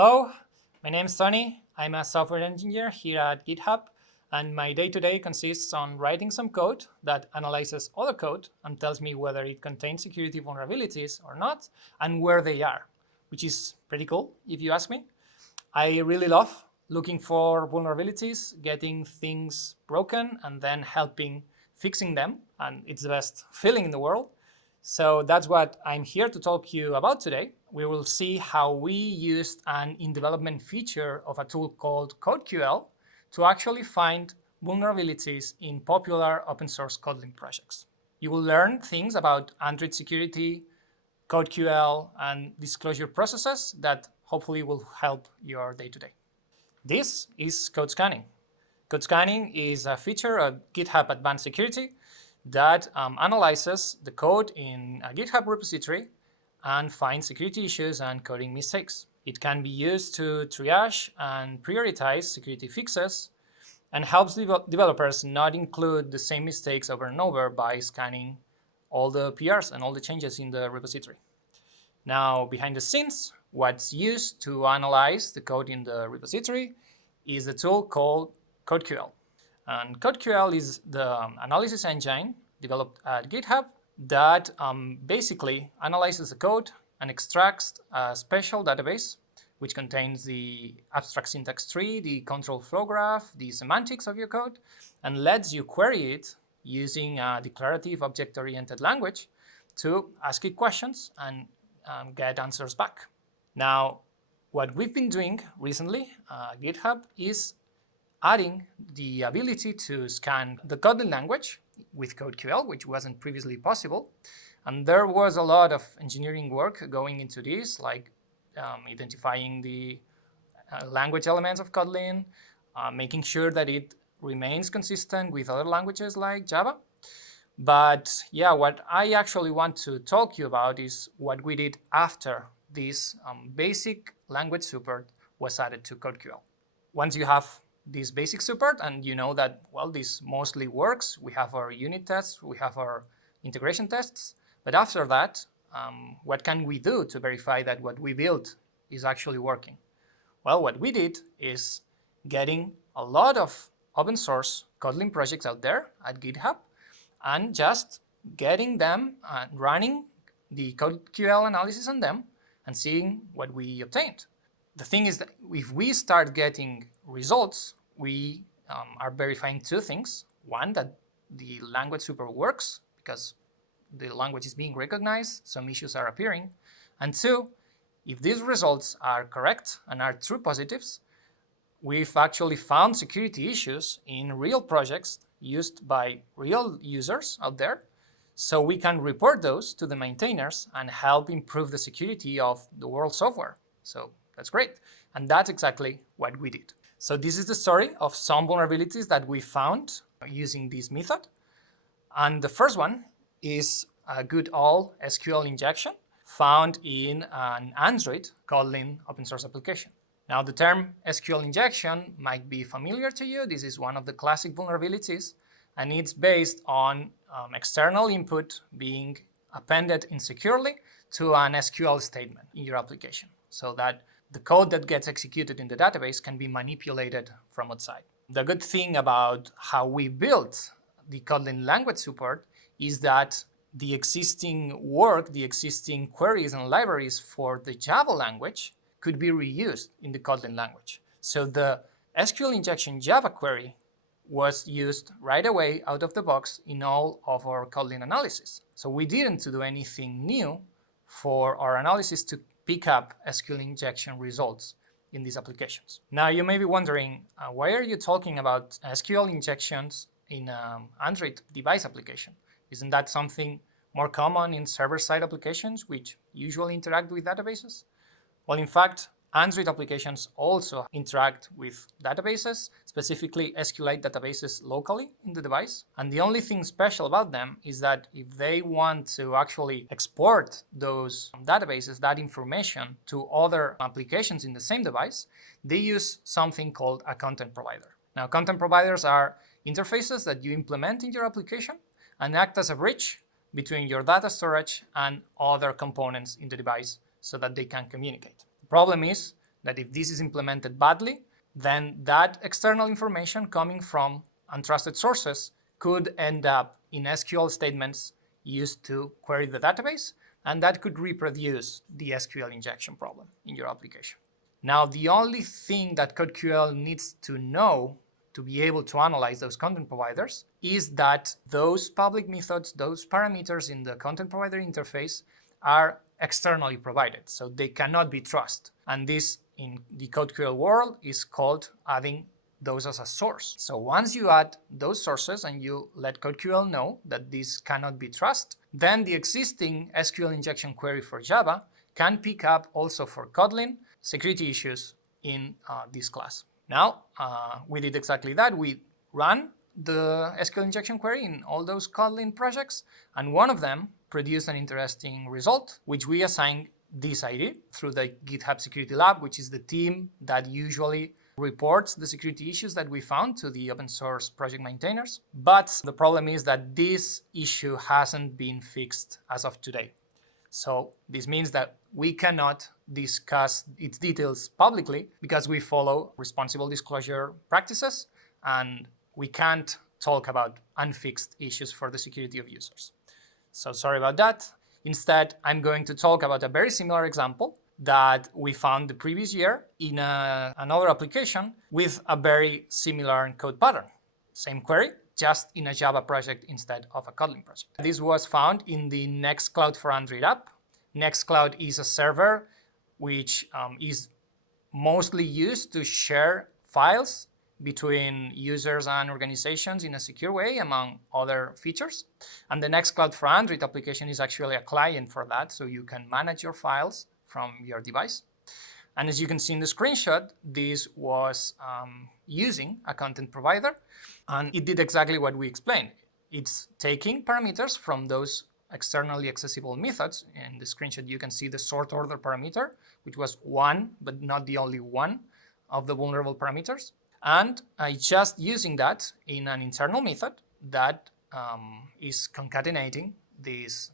Hello, my name is Tony. I'm a software engineer here at GitHub, and my day-to-day consists on writing some code that analyzes other code and tells me whether it contains security vulnerabilities or not, and where they are, which is pretty cool, if you ask me. I really love looking for vulnerabilities, getting things broken, and then helping fixing them, and it's the best feeling in the world. So that's what I'm here to talk to you about today. We will see how we used an in-development feature of a tool called CodeQL to actually find vulnerabilities in popular open source Kotlin projects. You will learn things about Android security, CodeQL, and disclosure processes that hopefully will help your day-to-day. This is code scanning. Code scanning is a feature of GitHub Advanced Security that analyzes the code in a GitHub repository and finds security issues and coding mistakes. It can be used to triage and prioritize security fixes and helps developers not include the same mistakes over and over by scanning all the PRs and all the changes in the repository. Now, behind the scenes, what's used to analyze the code in the repository is a tool called CodeQL. And CodeQL is the analysis engine developed at GitHub that basically analyzes the code and extracts a special database which contains the abstract syntax tree, the control flow graph, the semantics of your code, and lets you query it using a declarative object-oriented language to ask it questions and get answers back. Now, what we've been doing recently at GitHub is adding the ability to scan the Kotlin language with CodeQL, which wasn't previously possible. And there was a lot of engineering work going into this, like identifying the language elements of Kotlin, making sure that it remains consistent with other languages like Java. But yeah, what I actually want to talk to you about is what we did after this basic language support was added to CodeQL. Once you have this basic support and you know that, well, this mostly works, we have our unit tests, we have our integration tests, but after that, what can we do to verify that what we built is actually working? Well, what we did is getting a lot of open source Kotlin projects out there at GitHub and just getting them and running the CodeQL analysis on them and seeing what we obtained. The thing is that if we start getting results, we are verifying two things. One, that the language support works because the language is being recognized, some issues are appearing. And two, if these results are correct and are true positives, we've actually found security issues in real projects used by real users out there. So we can report those to the maintainers and help improve the security of the world software. So that's great. And that's exactly what we did. So this is the story of some vulnerabilities that we found using this method. And the first one is a good old SQL injection found in an Android Kotlin open source application. Now, the term SQL injection might be familiar to you. This is one of the classic vulnerabilities, and it's based on external input being appended insecurely to an SQL statement in your application, so that the code that gets executed in the database can be manipulated from outside. The good thing about how we built the Kotlin language support is that the existing work, the existing queries and libraries for the Java language could be reused in the Kotlin language. So the SQL injection Java query was used right away out of the box in all of our Kotlin analysis. So we didn't do anything new for our analysis to pick up SQL injection results in these applications. Now you may be wondering, why are you talking about SQL injections in an Android device application? Isn't that something more common in server-side applications which usually interact with databases? Well, in fact, Android applications also interact with databases, specifically SQLite databases locally in the device. And the only thing special about them is that if they want to actually export those databases, that information to other applications in the same device, they use something called a content provider. Now, content providers are interfaces that you implement in your application and act as a bridge between your data storage and other components in the device so that they can communicate. The problem is that if this is implemented badly, then that external information coming from untrusted sources could end up in SQL statements used to query the database, and that could reproduce the SQL injection problem in your application. Now, the only thing that CodeQL needs to know to be able to analyze those content providers is that those public methods, those parameters in the content provider interface are externally provided, so they cannot be trusted. And this, in the CodeQL world, is called adding those as a source. So once you add those sources and you let CodeQL know that this cannot be trusted, then the existing SQL injection query for Java can pick up also for Kotlin security issues in this class. Now, we did exactly that. We ran the SQL injection query in all those Kotlin projects, and one of them produced an interesting result, which we assigned this ID through the GitHub Security Lab, which is the team that usually reports the security issues that we found to the open source project maintainers. But the problem is that this issue hasn't been fixed as of today. So this means that we cannot discuss its details publicly because we follow responsible disclosure practices, and we can't talk about unfixed issues for the security of users. So sorry about that. Instead, I'm going to talk about a very similar example that we found the previous year in another application with a very similar code pattern. Same query, just in a Java project instead of a Kotlin project. This was found in the Nextcloud for Android app. Nextcloud is a server which is mostly used to share files between users and organizations in a secure way, among other features. And the Nextcloud for Android application is actually a client for that, so you can manage your files from your device. And as you can see in the screenshot, this was using a content provider, and it did exactly what we explained. It's taking parameters from those externally accessible methods. In the screenshot, you can see the sort order parameter, which was one, but not the only one of the vulnerable parameters. And just using that in an internal method that is concatenating this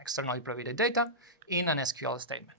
externally provided data in an SQL statement.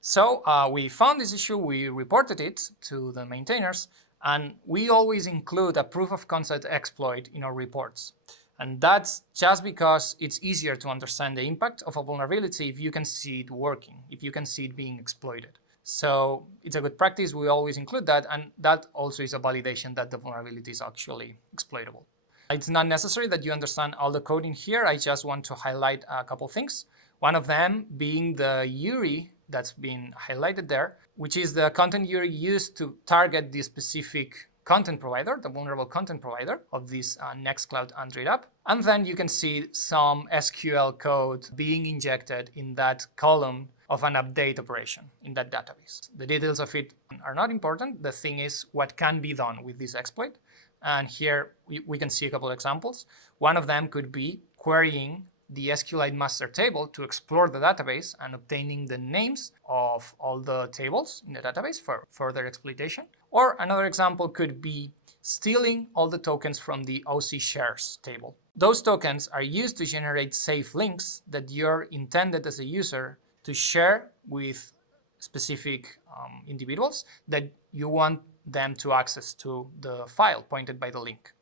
So we found this issue, we reported it to the maintainers, and we always include a proof of concept exploit in our reports. And that's just because it's easier to understand the impact of a vulnerability if you can see it working, if you can see it being exploited. So it's a good practice, we always include that, and that also is a validation that the vulnerability is actually exploitable. It's not necessary that you understand all the code in here, I just want to highlight a couple things. One of them being the URI that's been highlighted there, which is the content URI used to target the specific content provider, the vulnerable content provider of this Nextcloud Android app. And then you can see some SQL code being injected in that column of an update operation in that database. The details of it are not important. The thing is what can be done with this exploit. And here we can see a couple of examples. One of them could be querying the SQLite master table to explore the database and obtaining the names of all the tables in the database for further exploitation. Or another example could be stealing all the tokens from the OC shares table. Those tokens are used to generate safe links that you're intended as a user to share with specific individuals that you want them to access to the file pointed by the link.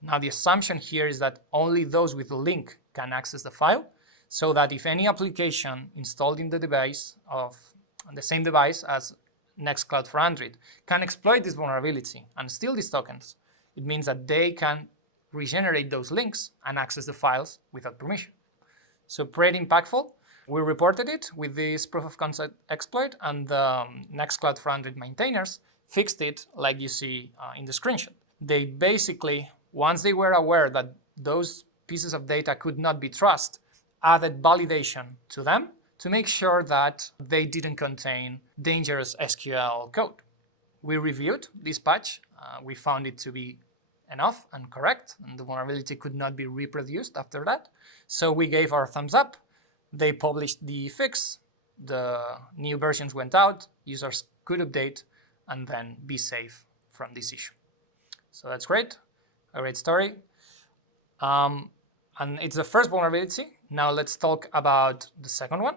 Now the assumption here is that only those with the link can access the file, so that if any application installed in the device of the same device as Nextcloud for Android can exploit this vulnerability and steal these tokens, it means that they can regenerate those links and access the files without permission. So pretty impactful. We reported it with this proof of concept exploit, and the Nextcloud for Android maintainers fixed it like you see in the screenshot. They basically, once they were aware that those pieces of data could not be trusted, added validation to them to make sure that they didn't contain dangerous SQL code. We reviewed this patch. We found it to be enough and correct, and the vulnerability could not be reproduced after that. So we gave our thumbs up. They published the fix. The new versions went out. Users could update and then be safe from this issue. So that's great. A great story. And it's the first vulnerability. Now let's talk about the second one.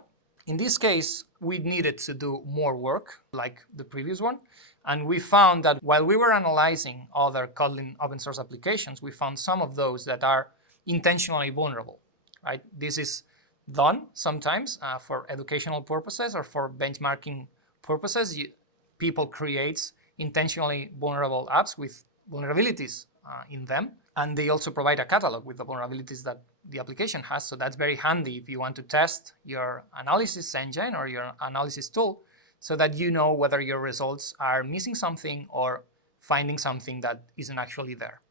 In this case, we needed to do more work like the previous one. And we found that while we were analyzing other Kotlin open source applications, we found some of those that are intentionally vulnerable, right? This is done sometimes for educational purposes or for benchmarking purposes. People create intentionally vulnerable apps with vulnerabilities in them. And they also provide a catalog with the vulnerabilities that the application has. So that's very handy if you want to test your analysis engine or your analysis tool so that you know whether your results are missing something or finding something that isn't actually there.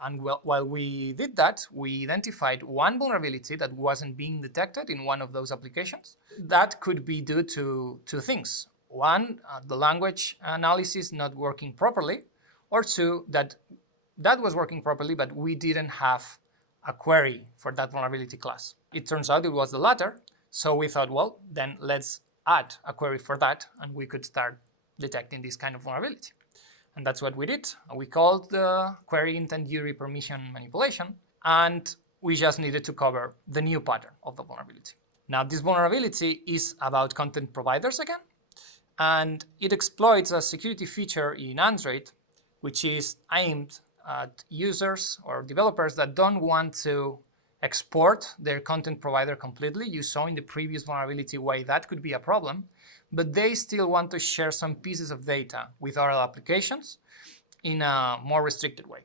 And while we did that, we identified one vulnerability that wasn't being detected in one of those applications. That could be due to two things. One, the language analysis not working properly, or two, that was working properly, but we didn't have a query for that vulnerability class. It turns out it was the latter, so we thought, well, then let's add a query for that, and we could start detecting this kind of vulnerability. And that's what we did. We called the query intent URI permission manipulation, and we just needed to cover the new pattern of the vulnerability. Now, this vulnerability is about content providers again, and it exploits a security feature in Android, which is aimed at users or developers that don't want to export their content provider completely. You saw in the previous vulnerability why that could be a problem, but they still want to share some pieces of data with other applications in a more restricted way.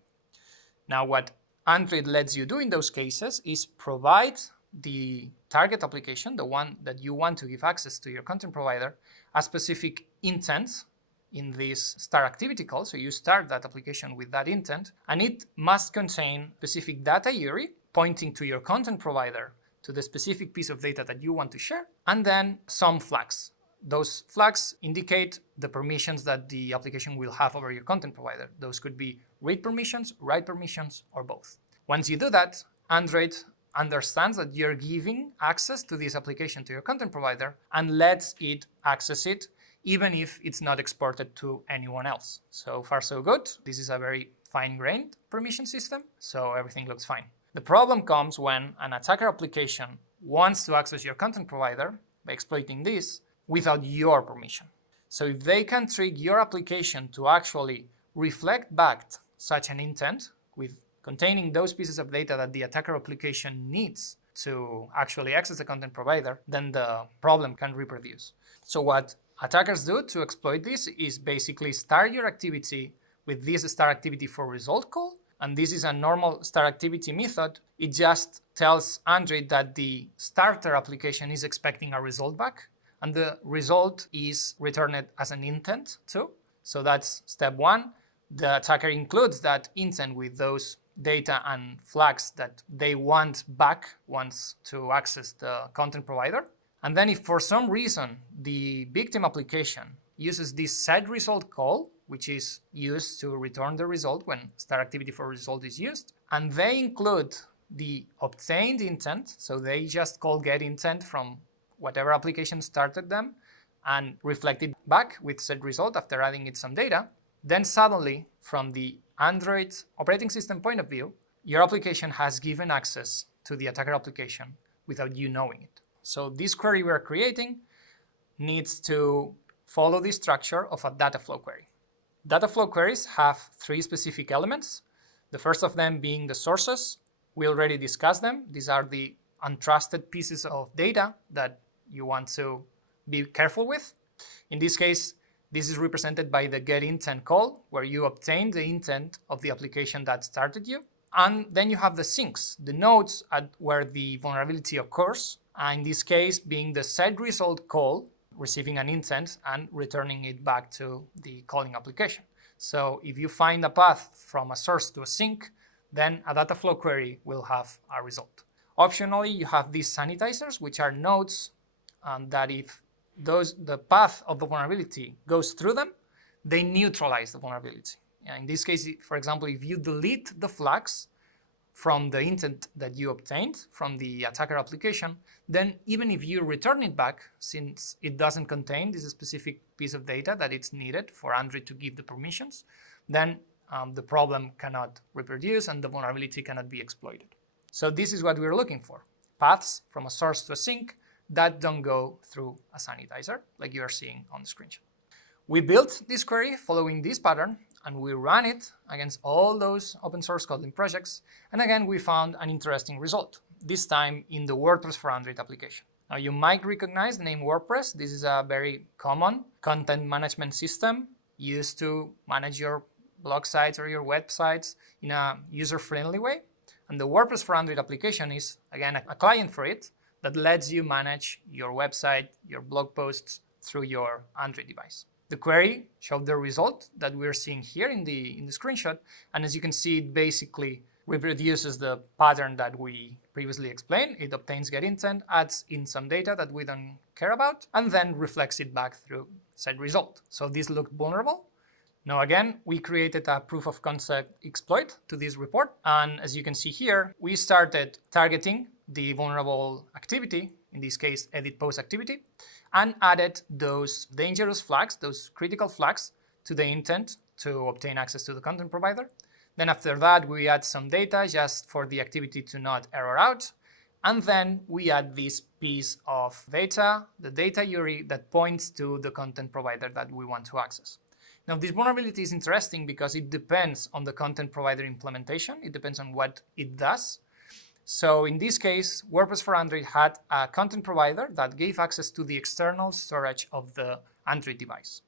Now, what Android lets you do in those cases is provide the target application, the one that you want to give access to your content provider, a specific intent in this start activity call. So you start that application with that intent, and it must contain specific data URI pointing to your content provider, to the specific piece of data that you want to share, and then some flags. Those flags indicate the permissions that the application will have over your content provider. Those could be read permissions, write permissions, or both. Once you do that, Android understands that you're giving access to this application to your content provider and lets it access it even if it's not exported to anyone else. So far, so good. This is a very fine-grained permission system, so everything looks fine. The problem comes when an attacker application wants to access your content provider by exploiting this without your permission. So if they can trick your application to actually reflect back such an intent with containing those pieces of data that the attacker application needs to actually access the content provider, then the problem can reproduce. So what attackers do to exploit this is basically start your activity with this start activity for result call. And this is a normal start activity method. It just tells Android that the starter application is expecting a result back, and the result is returned as an intent too. So that's step one. The attacker includes that intent with those data and flags that they want back once to access the content provider. And then if for some reason the victim application uses this set result call, which is used to return the result when start activity for result is used, and they include the obtained intent, so they just call get intent from whatever application started them and reflect it back with set result after adding it some data, then suddenly from the Android operating system point of view, your application has given access to the attacker application without you knowing it. So this query we're creating needs to follow the structure of a data flow query. Data flow queries have three specific elements. The first of them being the sources. We already discussed them. These are the untrusted pieces of data that you want to be careful with. In this case, this is represented by the getIntent call, where you obtain the intent of the application that started you. And then you have the sinks, the nodes at where the vulnerability occurs. In this case, being the setResult call, receiving an intent and returning it back to the calling application. So if you find a path from a source to a sink, then a data flow query will have a result. Optionally, you have these sanitizers, which are nodes that if the path of the vulnerability goes through them, they neutralize the vulnerability. In this case, for example, if you delete the flags from the intent that you obtained from the attacker application, then even if you return it back, since it doesn't contain this specific piece of data that it's needed for Android to give the permissions, then the problem cannot reproduce and the vulnerability cannot be exploited. So this is what we're looking for: paths from a source to a sink that don't go through a sanitizer, like you are seeing on the screenshot. We built this query following this pattern, and we ran it against all those open source Kotlin projects. And again, we found an interesting result, this time in the WordPress for Android application. Now, you might recognize the name WordPress. This is a very common content management system used to manage your blog sites or your websites in a user-friendly way. And the WordPress for Android application is, again, a client for it that lets you manage your website, your blog posts through your Android device. The query showed the result that we're seeing here in the screenshot. And as you can see, it basically reproduces the pattern that we previously explained. It obtains get intent, adds in some data that we don't care about, and then reflects it back through said result. So this looked vulnerable. Now again, we created a proof of concept exploit to this report. And as you can see here, we started targeting the vulnerable activity, in this case, edit post activity, and added those dangerous flags, those critical flags, to the intent to obtain access to the content provider. Then after that, we add some data just for the activity to not error out. And then we add this piece of data, the data URI that points to the content provider that we want to access. Now, this vulnerability is interesting because it depends on the content provider implementation. It depends on what it does. So in this case, WordPress for Android had a content provider that gave access to the external storage of the Android device.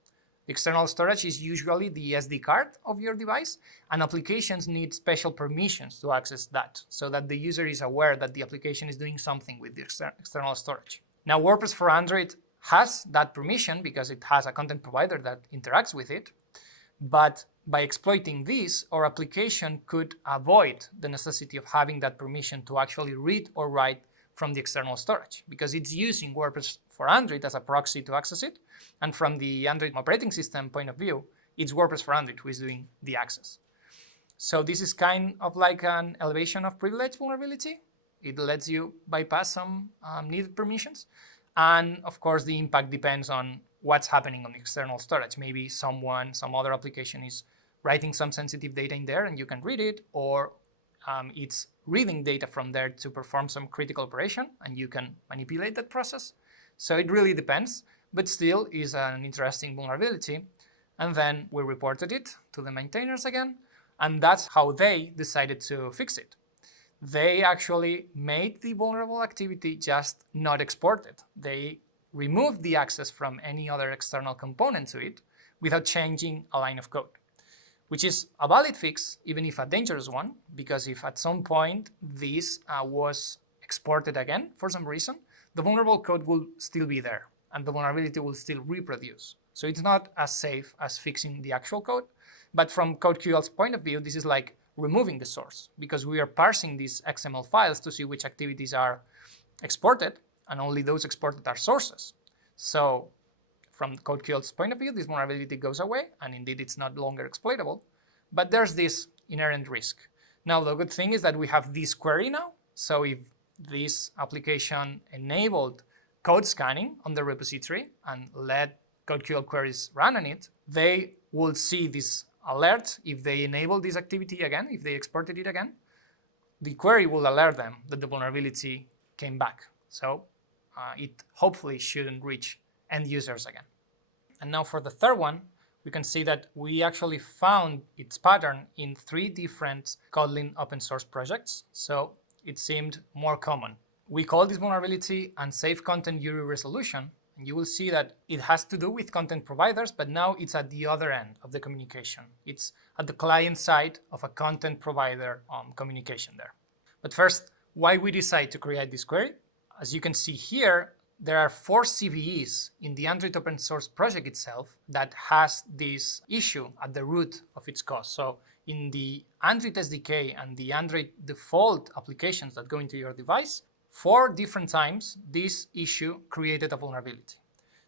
The external storage is usually the SD card of your device, and applications need special permissions to access that so that the user is aware that the application is doing something with the external storage. Now, WordPress for Android has that permission because it has a content provider that interacts with it, but by exploiting this, our application could avoid the necessity of having that permission to actually read or write from the external storage, because it's using WordPress for Android as a proxy to access it. And from the Android operating system point of view, it's WordPress for Android who is doing the access. So this is kind of like an elevation of privilege vulnerability. It lets you bypass some needed permissions. And of course, the impact depends on what's happening on the external storage. Maybe some other application is writing some sensitive data in there and you can read it, or it's reading data from there to perform some critical operation and you can manipulate that process. So it really depends, but still is an interesting vulnerability. And then we reported it to the maintainers again, and that's how they decided to fix it. They actually made the vulnerable activity just not exported. They removed the access from any other external component to it without changing a line of code, which is a valid fix, even if a dangerous one, because if at some point this was exported again for some reason, the vulnerable code will still be there and the vulnerability will still reproduce. So it's not as safe as fixing the actual code. But from CodeQL's point of view, this is like removing the source, because we are parsing these XML files to see which activities are exported, and only those exported are sources. So from CodeQL's point of view, this vulnerability goes away, and indeed it's not longer exploitable, but there's this inherent risk. Now, the good thing is that we have this query now, so if this application enabled code scanning on the repository and let CodeQL queries run on it, they will see this alert if they enable this activity again, if they exported it again. The query will alert them that the vulnerability came back. So it hopefully shouldn't reach end users again. And now for the third one, we can see that we actually found its pattern in 3 different Kotlin open source projects. So it seemed more common. We call this vulnerability unsafe content URI resolution. And you will see that it has to do with content providers, but now it's at the other end of the communication. It's at the client side of a content provider communication there. But first, why we decide to create this query? As you can see here, there are 4 CVEs in the Android open source project itself that has this issue at the root of its cause. So in the Android SDK and the Android default applications that go into your device, 4 different times this issue created a vulnerability.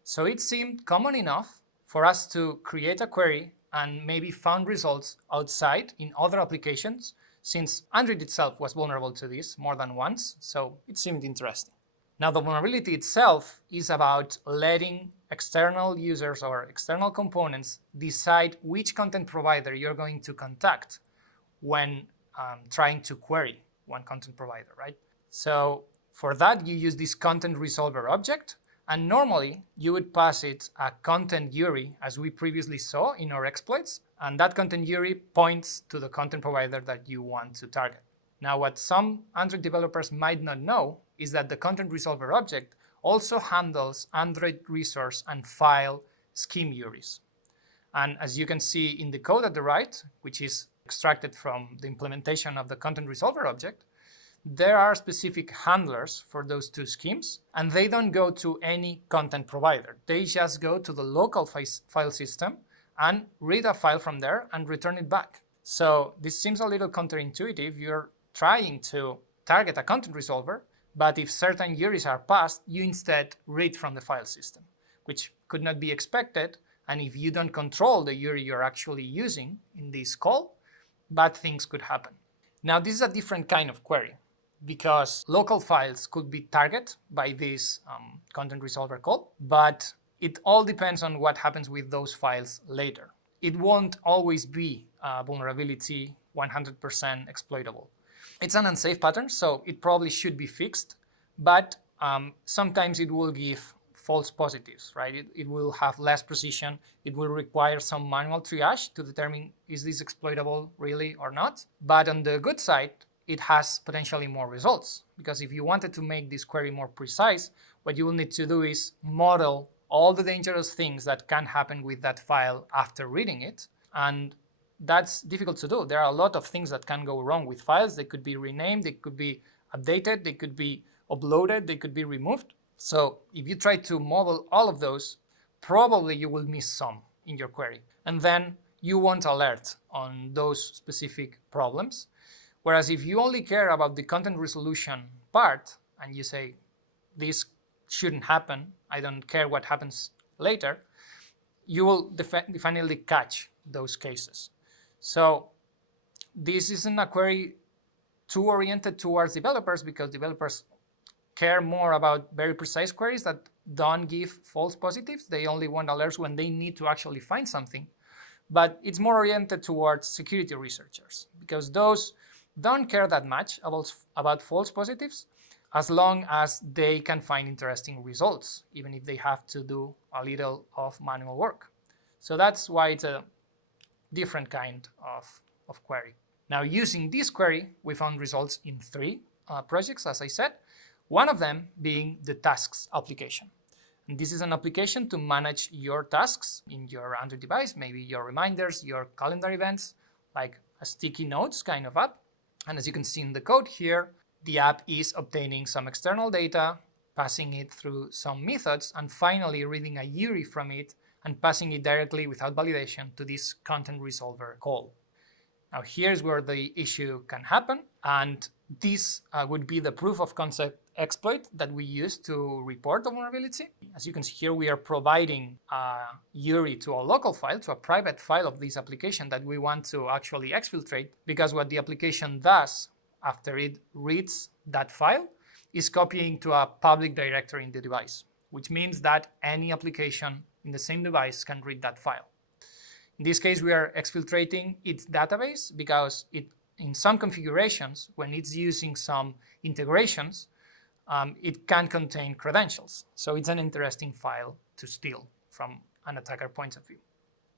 So it seemed common enough for us to create a query and maybe found results outside in other applications, since Android itself was vulnerable to this more than once, so it seemed interesting. Now, the vulnerability itself is about letting external users or external components decide which content provider you're going to contact when trying to query one content provider, right? So For that, you use this content resolver object, and normally you would pass it a content URI, as we previously saw in our exploits, and that content URI points to the content provider that you want to target. Now, what some Android developers might not know is that the content resolver object also handles Android resource and file scheme URIs. And as you can see in the code at the right, which is extracted from the implementation of the content resolver object, there are specific handlers for those two schemes, and they don't go to any content provider. They just go to the local file system and read a file from there and return it back. So this seems a little counterintuitive. You're trying to target a content resolver, but if certain URIs are passed, you instead read from the file system, which could not be expected. And if you don't control the URI you're actually using in this call, bad things could happen. Now, this is a different kind of query, because local files could be targeted by this content resolver call, but it all depends on what happens with those files later. It won't always be a vulnerability 100% exploitable. It's an unsafe pattern, so it probably should be fixed, but sometimes it will give false positives, right? It will have less precision. It will require some manual triage to determine is this exploitable really or not. But on the good side, it has potentially more results, because if you wanted to make this query more precise, what you will need to do is model all the dangerous things that can happen with that file after reading it. And that's difficult to do. There are a lot of things that can go wrong with files. They could be renamed, they could be updated, they could be uploaded, they could be removed. So if you try to model all of those, probably you will miss some in your query. And then you won't alert on those specific problems. Whereas if you only care about the content resolution part and you say, this shouldn't happen, I don't care what happens later, you will definitely catch those cases. So this isn't a query too oriented towards developers, because developers care more about very precise queries that don't give false positives. They only want alerts when they need to actually find something. But it's more oriented towards security researchers, because those don't care that much about false positives, as long as they can find interesting results, even if they have to do a little of manual work. So that's why it's a different kind of query. Now, using this query, we found results in 3 projects, as I said, one of them being the tasks application. And this is an application to manage your tasks in your Android device, maybe your reminders, your calendar events, like a sticky notes kind of app. And as you can see in the code here, the app is obtaining some external data, passing it through some methods, and finally reading a URI from it and passing it directly without validation to this content resolver call. Now here's where the issue can happen, and this would be the proof of concept exploit that we use to report the vulnerability. As you can see here, we are providing a URI to a local file, to a private file of this application that we want to actually exfiltrate, because what the application does after it reads that file is copying to a public directory in the device, which means that any application in the same device can read that file. In this case, we are exfiltrating its database because in some configurations, when it's using some integrations, it can contain credentials. So it's an interesting file to steal from an attacker point of view.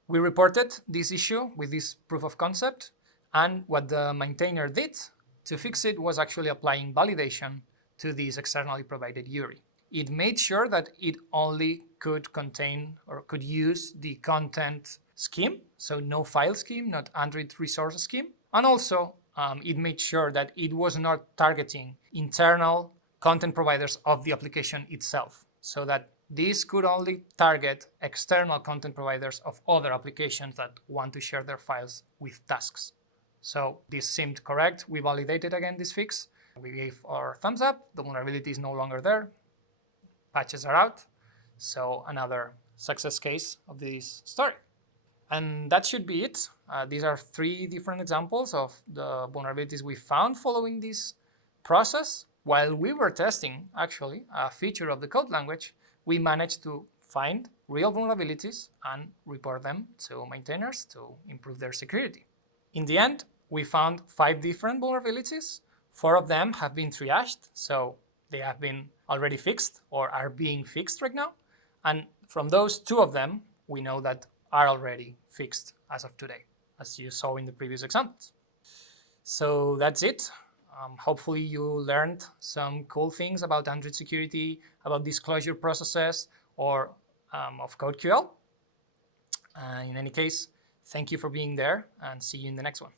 We reported this issue with this proof of concept, and what the maintainer did to fix it was actually applying validation to this externally provided URI. It made sure that it only could contain or could use the content scheme, so no file scheme, not Android resource scheme. And also, it made sure that it was not targeting internal content providers of the application itself, so that this could only target external content providers of other applications that want to share their files with tasks. So this seemed correct. We validated again this fix. We gave our thumbs up. The vulnerability is no longer there. Patches are out. So another success case of this story. And that should be it. These are 3 different examples of the vulnerabilities we found following this process. While we were testing, actually, a feature of the code language, we managed to find real vulnerabilities and report them to maintainers to improve their security. In the end, we found 5 different vulnerabilities. 4 of them have been triaged, so they have been already fixed or are being fixed right now. And from those 2 of them, we know that are already fixed as of today, as you saw in the previous examples. So that's it. Hopefully you learned some cool things about Android security, about disclosure processes, or of CodeQL. In any case, thank you for being there, and see you in the next one.